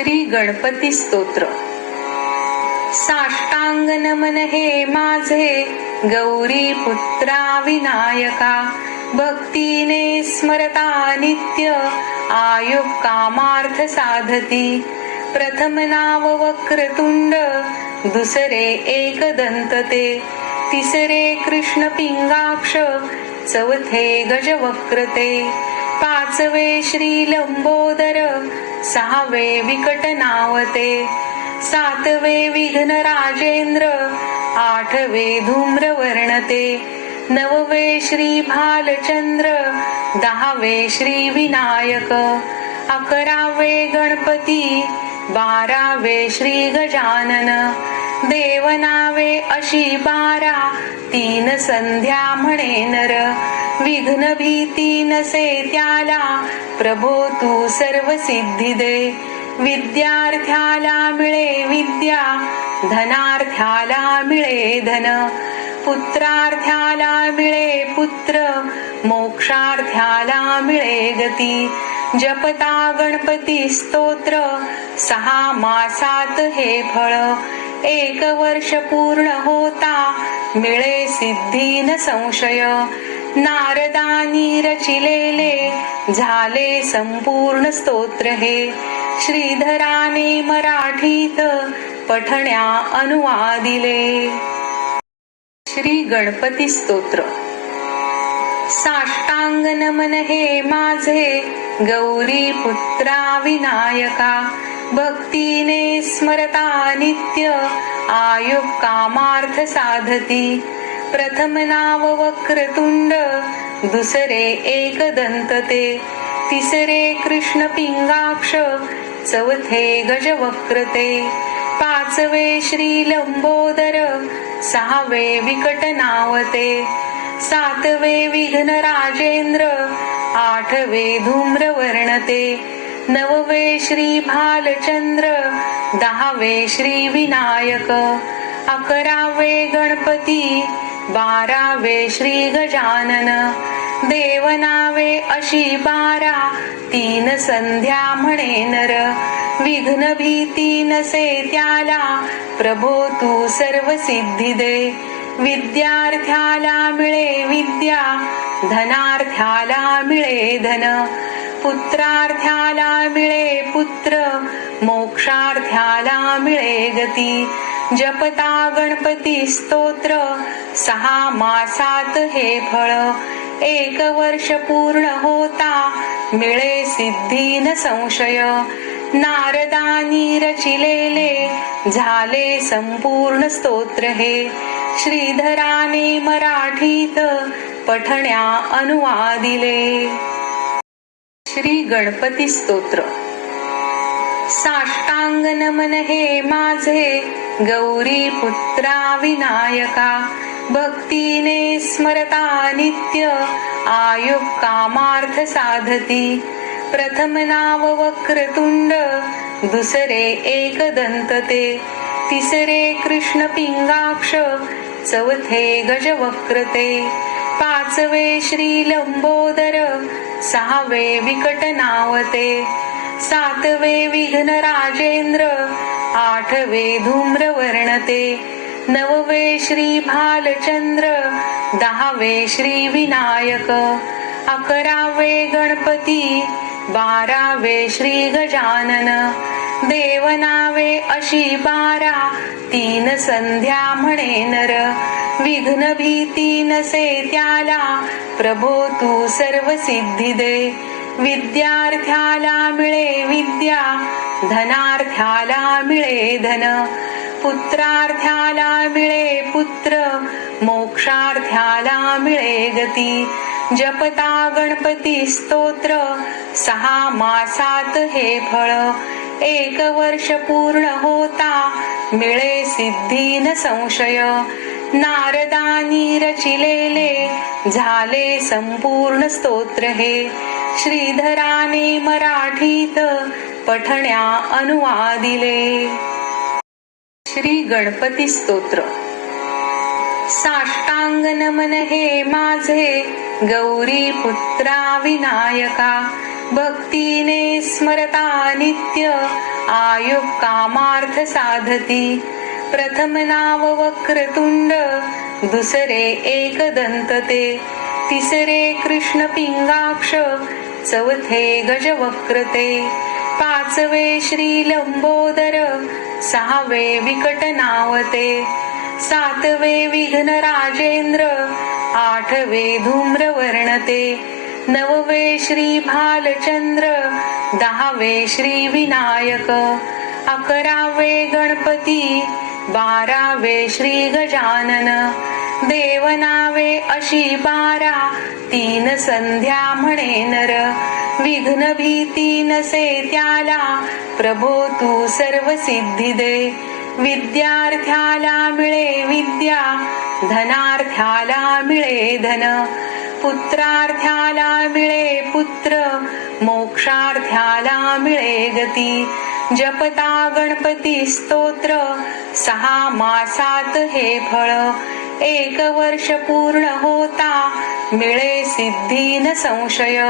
श्री गणपती स्तोत्र. साष्टांग नमन हे माझे गौरी पुत्रा विनायका, भक्तीने स्मरता नित्य आयुः कामार्थ साधती. प्रथम नाव वक्रतुंड, दुसरे एकदंत ते, तिसरे कृष्ण पिंगाक्ष, चौथे गजवक्र ते, पाचवे श्री लंबोदर, सहावे विकट नावते, सातवे विघ्न राजेंद्र, आठवे धूम्रवर्ण ते, नववे श्री भालचंद्र, दहावे श्री विनायक, अकरावे गणपती, बारावे श्री गजानन. देवनावे अशी 12, 3 संध्या म्हणे नर. विघ्न भीती नसे त्याला, प्रभो तू सर्व सिद्धी दे. विद्यार्थ्याला मिळे विद्या, धनार्थ्याला मिळे धन. पुत्रार्थ्याला मिळे पुत्र, मोक्षार्थ्याला मिळे गती. जपता गणपती स्तोत्र, 6 मासात हे फळ. 1 वर्ष पूर्ण होता, मिळे सिद्धी न संशय. नारदानी रचिलेले, झाले संपूर्ण स्तोत्र हे. श्रीधराने मराठीत, पठण्या अनुवादिले. श्री गणपती स्तोत्र. साष्टांग नमन हे माझे गौरी पुत्रा विनायका, भक्तीने स्मरता नित्य आयुः कामार्थ साधती. प्रथम नाव वक्रतुंड, दुसरे एकदंत ते, तिसरे कृष्ण पिंगाक्ष, चौथे गजवक्र ते, पाचवे श्री लंबोदर, सहावे विकट नावते, सातवे विघ्न राजेंद्र, आठवे धूम्रवर्ण ते, नववे श्री भालचंद्र, दहावे श्री विनायक, अकरावे गणपती, 12वे श्री गजानन. देवनावे अशी 12, 3 संध्या म्हणे नर. विघ्न भीती नसे त्याला, प्रभो तू सर्व सिद्धी दे. विद्यार्थ्याला मिळे विद्या, धनार्थ्याला मिळे धन. पुत्रार्थ्याला मिळे पुत्र, मोक्षार्थ्याला मिळे गती. जपता गणपती स्तोत्र, 6 मासात हे फळ. 1 वर्ष पूर्ण होता, मिळे सिद्धी न संशय. नारदानी रचिलेले, झाले संपूर्ण स्तोत्र हे. श्रीधराने मराठीत, पठण्या अनुवादिले. श्री गणपती स्तोत्र. साष्टांग नमन हे माझे गौरी पुत्रा विनायका, भक्तीने स्मरता नित्य आयुः कामार्थ साधती. प्रथम नाव वक्रतुंड, दुसरे एकदंत ते, तिसरे कृष्ण पिंगाक्ष, चौथे गजवक्र ते, पाचवे श्री लंबोदर, सहावे विकट नावते, सातवे विघ्न राजेंद्र, आठवे धूम्रवर्ण ते, नववे श्री भालचंद्र, दहावे श्री विनायक, अकरावे गणपती, 12वे श्री गजानन. देवनावे अशी 12, 3 संध्या म्हणे नर. विघ्न भीती नसे त्याला, प्रभो तू सर्व सिद्धी दे. विद्यार्थ्याला मिळे विद्या, धनार्थ्याला मिळे धन. पुत्रार्थ्याला मिळे पुत्र, मोक्षार्थ्याला मिळे गती. जपता गणपती स्तोत्र, 6 मासात हे फळ. 1 वर्ष पूर्ण होता, मिळे सिद्धी न संशय. नारदानी रचिलेले, झाले संपूर्ण स्तोत्र हे. श्रीधराने मराठीत, पठण्या अनुवादिले. श्री गणपती स्तोत्र. साष्टांग नमन हे माझे गौरी पुत्रा विनायका, भक्तीने स्मरता नित्य आयुः कामार्थ साधती. प्रथम नाव वक्रतुंड, दुसरे एकदंत ते. तिसरे कृष्ण पिंगाक्ष, चौथे गजवक्र ते. पाचवे श्री लंबोदर, सहावे विकट नाव ते. सातवे विघ्न राजेंद्र, आठवे धूम्रवर्ण ते. नववे श्री भालचंद्र, दहावे श्री विनायक. अकरावे गणपती, बारावे श्री गजानन. देवनावे अशी 12, 3 संध्या म्हणे नर. विघ्न भीती नसे त्याला, प्रभो तू सर्व सिद्धी दे. विद्यार्थ्याला मिळे विद्या, धनार्थ्याला मिळे धन. पुत्रार्थ्याला मिळे पुत्र, मोक्षार्थ्याला मिळे गती. जपता गणपती स्तोत्र, 6 मासात हे फळ. 1 वर्ष पूर्ण होता, मिळे सिद्धी न संशय.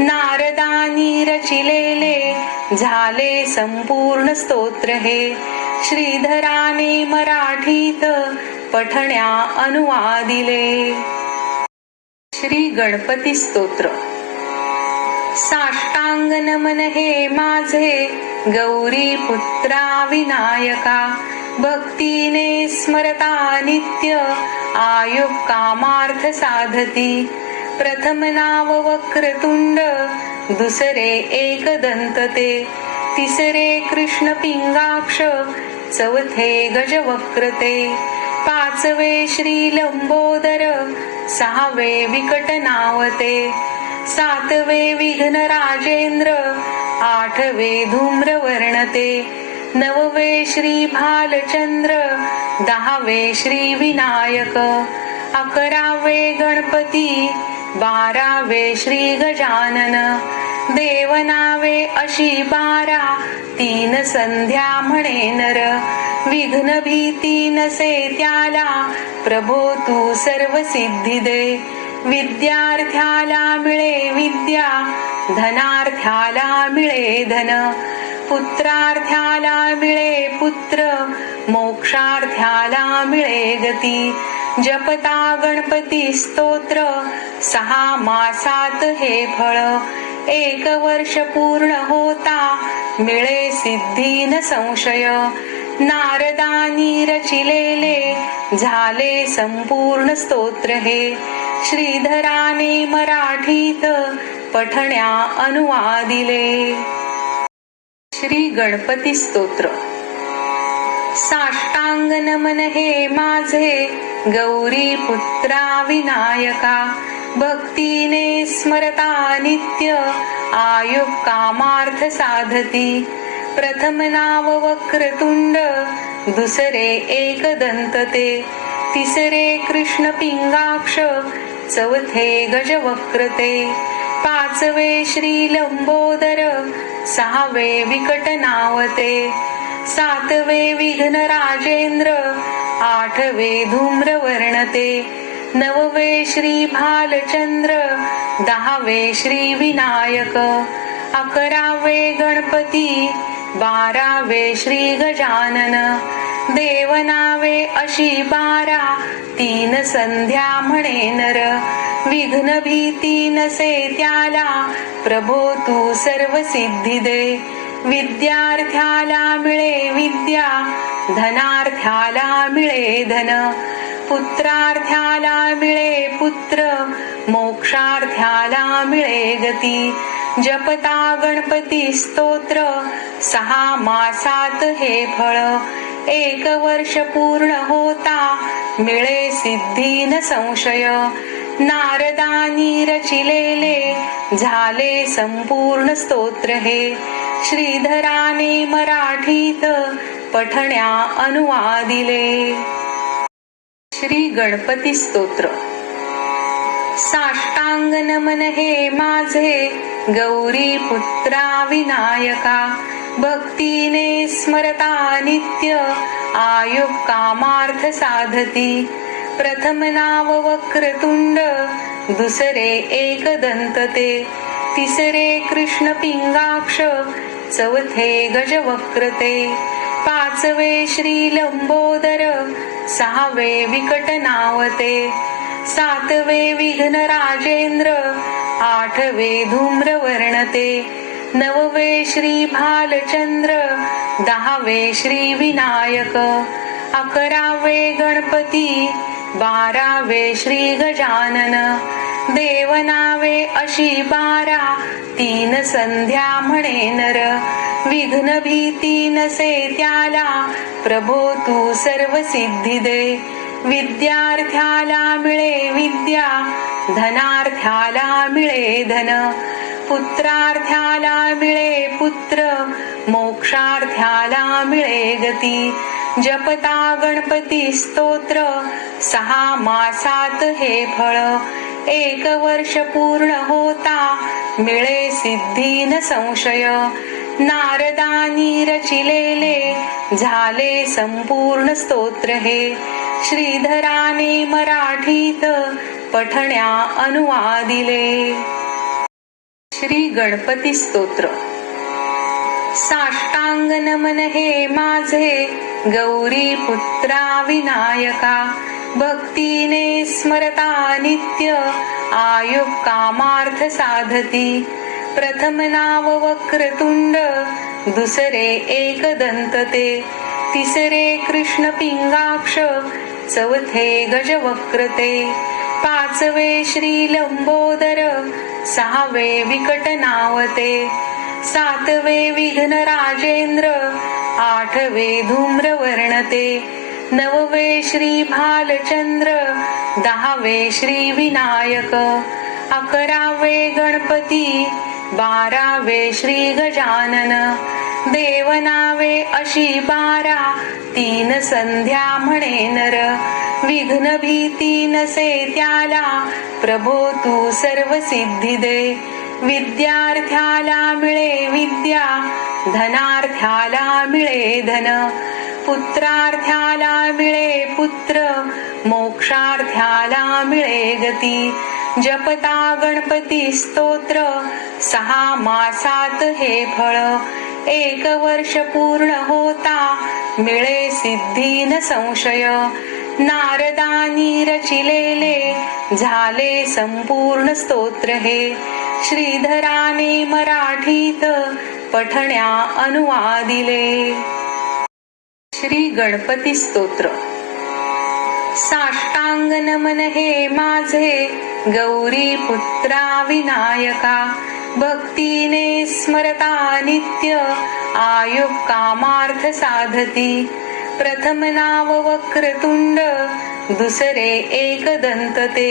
नारदानी रचिलेले, झाले संपूर्ण स्तोत्र हे. श्रीधराने मराठीत, पठण्या अनुवादिले. श्री गणपती स्तोत्र. साष्टांग नमन हे माझे, गौरी पुत्रा विनायका. भक्तीने स्मरता नित्य, आयुः कामार्थ साधती. प्रथम नाव वक्रतुंड, दुसरे एकदंत ते. तिसरे कृष्ण पिंगाक्ष, चौथे गजवक्र ते. पाचवे श्री लंबोदर, सहावे विकट नाव ते. सातवे विघ्न राजेंद्र, आठवे धूम्रवर्ण ते. नववे श्री भालचंद्र, दहावे श्री विनायक. अकरावे गणपती, 12वे श्री गजानन. देवनावे अशी 12, 3 संध्या म्हणे नर. विघ्न भीती नसे त्याला, प्रभो तू सर्व सिद्धी दे. विद्यार्थ्याला मिळे विद्या, धनार्थ्याला मिळे धन. पुत्रार्थ्याला मिळे पुत्र, मोक्षार्थ्याला मिळे गती. जपता गणपती स्तोत्र, 6 मासात हे फळ. 1 वर्ष पूर्ण होता, मिळे सिद्धी न संशय. नारदानी रचिलेले, झाले संपूर्ण स्तोत्र हे. श्रीधराने मराठीत, पठण्या अनुवादिले. श्री गणपती स्तोत्र. साष्टांग नमन हे माझे, गौरी पुत्रा विनायका. भक्तीने स्मरता नित्य, आयुः कामार्थ साधती. प्रथम नाव वक्रतुंड, दुसरे एकदंत ते. तिसरे कृष्ण पिंगाक्ष, चौथे गजवक्र ते. पाचवे श्री लंबोदर, सहावे विकट नाव ते. सातवे विघ्न राजेंद्र, आठवे धूम्रवर्ण ते. नववे श्री भालचंद्र, दहावे श्री विनायक. अकरावे गणपती, 12वे श्री गजानन. देवनावे अशी 12, 3 संध्या म्हणे नर. विघ्न भीती नसे त्याला, प्रभो तू सर्व सिद्धी दे. विद्यार्थ्याला मिळे विद्या, धनार्थ्याला मिळे धन. पुत्रार्थ्याला मिळे पुत्र, मोक्षार्थ्याला मिळे गती. जपता गणपती स्तोत्र, 6 मासात हे फळ. 1 वर्ष पूर्ण होता, मिळे सिद्धी न संशय. नारदानी रचिलेले, झाले संपूर्ण स्तोत्र हे. श्रीधराने मराठीत, पठण्या अनुवादिले. श्री गणपती स्तोत्र. साष्टांग नमन हे माझे, गौरी पुत्रा विनायका. भक्तीने स्मरता नित्य, आयुः कामार्थ साधती. प्रथम नाव वक्रतुंड, दुसरे एकदंत ते. तिसरे कृष्ण पिंगाक्ष, चौथे गजवक्रते, पाचवे श्री लंबोदर, सहावे विकट नावते, सातवे विघ्न राजेंद्र, आठवे धूम्रवर्णते, नववे श्री भालचंद्र, दहावे श्री विनायक, अकरावे गणपती, बारावे श्री गजानन, देवनावे अशी 12, 3 संध्या म्हणे नर, विघ्न भीती नसे त्याला, प्रभो तू सर्व सिद्धी दे, विद्यार्थ्याला मिळे विद्या, धनार्थ्याला मिळे धन, पुत्रार्थ्याला मिळे पुत्र, मोक्षार्थ्याला मिळे गती, जपता गणपती स्तोत्र, 6 मासात हे फळ, 1 वर्ष पूर्ण होता, मिळे सिद्धी न संशय, नारदानी रचिलेले, झाले संपूर्ण स्तोत्र हे, श्रीधराने मराठीत, पठण्या अनुवादिले. श्री गणपती स्तोत्र. साष्टांग नमन हे माझे, गौरी पुत्रा विनायका, भक्तीने स्मरता नित्य, आयुः कामार्थ साधती, प्रथम नाव वक्रतुंड, दुसरे एकदंत ते, तिसरे कृष्ण पिंगाक्ष, चौथे गजवक्रते, पाचवे श्री लंबोदर, सहावे विकट नावते, सातवे विघ्न राजेंद्र, आठवे धूम्रवर्णते, नववे श्री भालचंद्र, दहावे श्री विनायक, अकरावे गणपती, बारावे श्री गजानन, देवनावे अशी 12, 3 संध्या म्हणे नर, विघ्न भीती नसे त्याला, प्रभो तू सर्व सिद्धी दे, विद्यार्थ्याला मिळे विद्या, धनार्थ्याला मिळे धन, पुत्रार्थ्याला मिळे पुत्र, मोक्षार्थ्याला मिळे गती, जपता गणपती स्तोत्र, 6 मासात हे फळ, 1 वर्ष पूर्ण होता, मिळे सिद्धी न संशय, नारदानी रचिलेले, झाले संपूर्ण स्तोत्र हे, श्रीधराने मराठीत, पठण्या अनुवादिले. श्री गणपती स्तोत्र. साष्टांग नमन हे माझे, गौरी पुत्रा विनायका, भक्तीने स्मरता नित्य, आयुः कामार्थ साधती, प्रथम नाव वक्रतुंड, दुसरे एकदंत ते,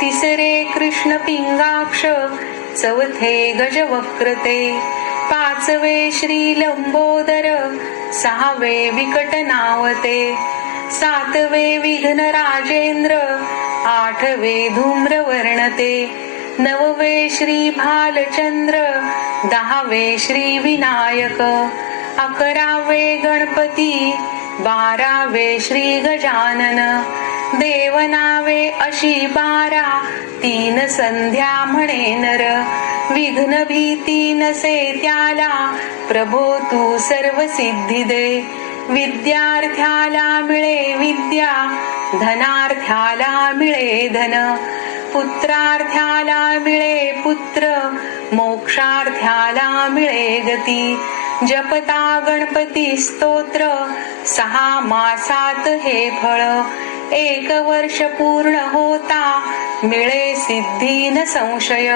तिसरे कृष्ण पिंगाक्ष, चौथे गजवक्रते, पाचवे श्री लंबोदर, सहावे विकट नावते, सातवे विघ्न राजेंद्र, आठवे धूम्रवर्णते, नववे श्री भालचंद्र, दहावे श्री विनायक, अकरावे गणपती, बारावे श्री गजानन, देवनावे अशी 12, 3 संध्या म्हणे नर, विघ्न भीती नसे त्याला, प्रभो तू सर्व सिद्धी दे, विद्यार्थ्याला मिळे विद्या, धनार्थ्याला मिळे धन, पुत्रार्थ्याला मिळे पुत्र, मोक्षार्थ्याला मिळे गती, जपता गणपती स्तोत्र, 6 मासात हे फळ, 1 वर्ष पूर्ण होता, मिळे सिद्धी न संशय,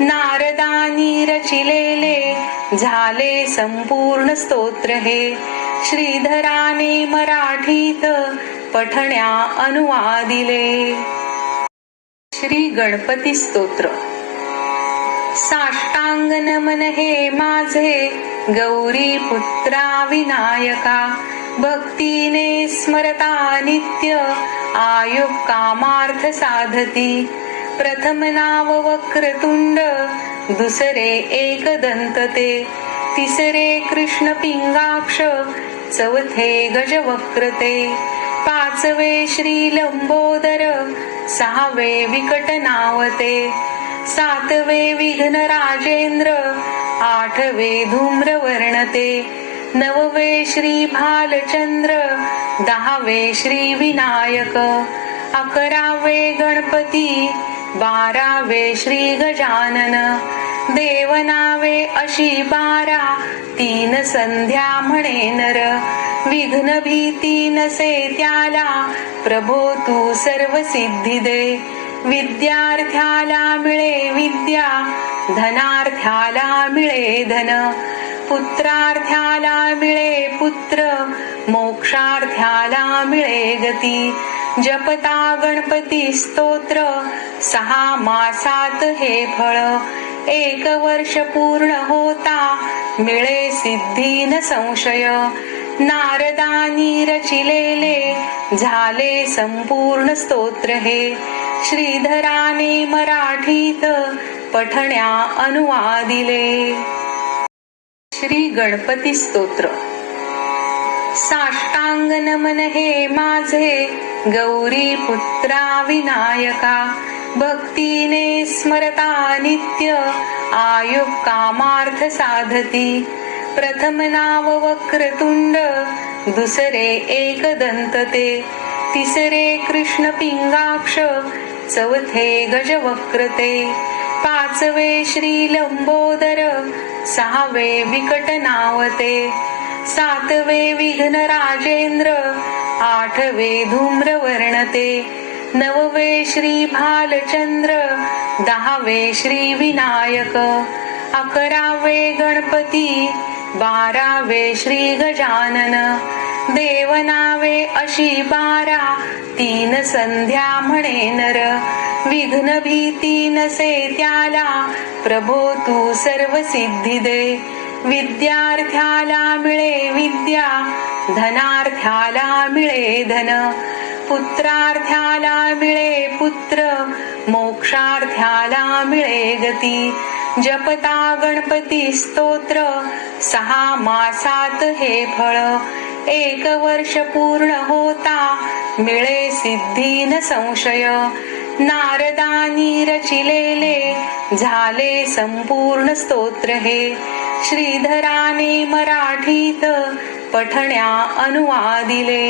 नारदानी रचिलेले, झाले संपूर्ण स्तोत्र हे, श्रीधराने मराठीत, पठण्या अनुवादिले. श्री गणपती स्तोत्र. साष्टांग नमन हे माझे, गौरी पुत्रा विनायका, भक्तीने स्मरता नित्य, आयुः कामार्थ साधती, प्रथम नाव वक्रतुंड, दुसरे एकदंत ते, तिसरे कृष्ण पिंगाक्ष, चौथे गजवक्रते, पाचवे श्री लंबोदर, सहावे विकट नावते, सातवे विघ्न राजेंद्र, आठवे धूम्रवर्ण ते, नववे श्री भालचंद्र, दहावे श्री विनायक, अकरावे गणपती, बारावे श्री गजानन, देवनावे अशी 12, 3 संध्या म्हणे नर, विघ्न भीती नसे त्याला, प्रभो तू सर्व सिद्धी दे, विद्यार्थ्याला मिळे विद्या, धनार्थ्याला मिळे धन, पुत्रार्थ्याला मिळे पुत्र, मोक्षार्थ्याला मिळे गती, जपता गणपती स्तोत्र, 6 मासात हे फळ, 1 वर्ष पूर्ण होता, मिळे सिद्धी न संशय, नारदानी रचिलेले, झाले संपूर्ण स्तोत्र हे, श्रीधराने मराठीत, पठण्या अनुवादिले. श्री गणपती स्तोत्र. साष्टांग नमन हे माझे, गौरी पुत्रा विनायका, भक्तीने स्मरता नित्य, आयुः कामार्थ साधती, प्रथम नाव वक्रतुंड, दुसरे एकदंत ते, तिसरे कृष्ण पिंगाक्ष, चौथे गजवक्र ते, 5वे श्री लंबोदर, 6वे विकट नावते, 7वे विघ्न राजेंद्र, 8वे धूम्रवर्ण ते, 9वे श्री भालचंद्र, 10वे श्री विनायक, 11वे गणपती, 12वे श्री गजानन, देवनावे अशी 12, 3 संध्या म्हणे नर, विघ्न भीती नसे त्याला, प्रभो तू सर्व सिद्धी दे, विद्यार्थ्याला मिळे विद्या, धनार्थ्याला मिळे धन, पुत्रार्थ्याला मिळे पुत्र, मोक्षार्थ्याला मिळे गती, जपता गणपती स्तोत्र, 6 मासात हे फळ, 1 वर्ष पूर्ण होता, मिळे सिद्धी न संशय, नारदानी रचिलेले, झाले संपूर्ण स्तोत्र हे, श्रीधराने मराठीत, पठण्या अनुवादिले.